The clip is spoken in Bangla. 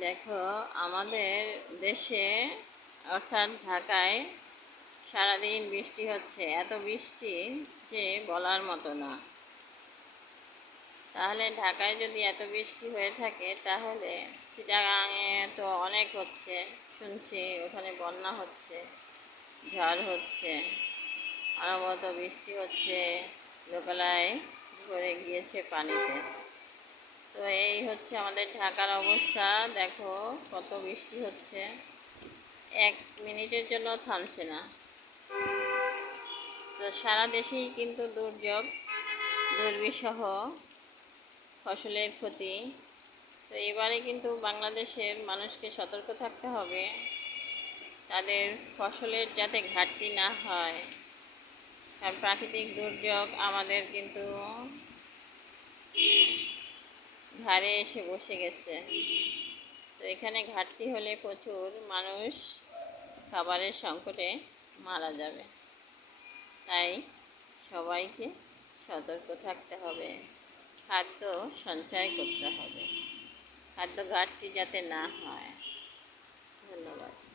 দেখো, আমাদের দেশে, অর্থাৎ ঢাকায় সারাদিন বৃষ্টি হচ্ছে। এত বৃষ্টি যে বলার মতো না। তাহলে ঢাকায় যদি এত বৃষ্টি হয়ে থাকে, তাহলে চিটাগাঙে তো অনেক হচ্ছে। শুনছি ওখানে বন্যা হচ্ছে, ঝড় হচ্ছে অনবরত বৃষ্টি হচ্ছে। লোকালয় ভরে গিয়েছে পানিতে। তো এই হচ্ছে আমাদের ঢাকার অবস্থা। দেখো কত বৃষ্টি হচ্ছে। এক মিনিটের জন্য থামছে না। তো সারা দেশেই কিন্তু দুর্যোগ, দুর্বিষহ ফসলের ক্ষতি। তো এবারে কিন্তু বাংলাদেশের মানুষকে সতর্ক থাকতে হবে। তাদের ফসলের যাতে ঘাটতি না হয়। কারণ প্রাকৃতিক দুর্যোগ আমাদের কিন্তু ধারে এসে বসে গেছে। তো এখানে ঘাটতি হলে প্রচুর মানুষ খাবারের সংকটে মারা যাবে। তাই সবাইকে সতর্ক থাকতে হবে। খাদ্য সঞ্চয় করতে হবে। খাদ্য ঘাটতি যাতে না হয়। ধন্যবাদ।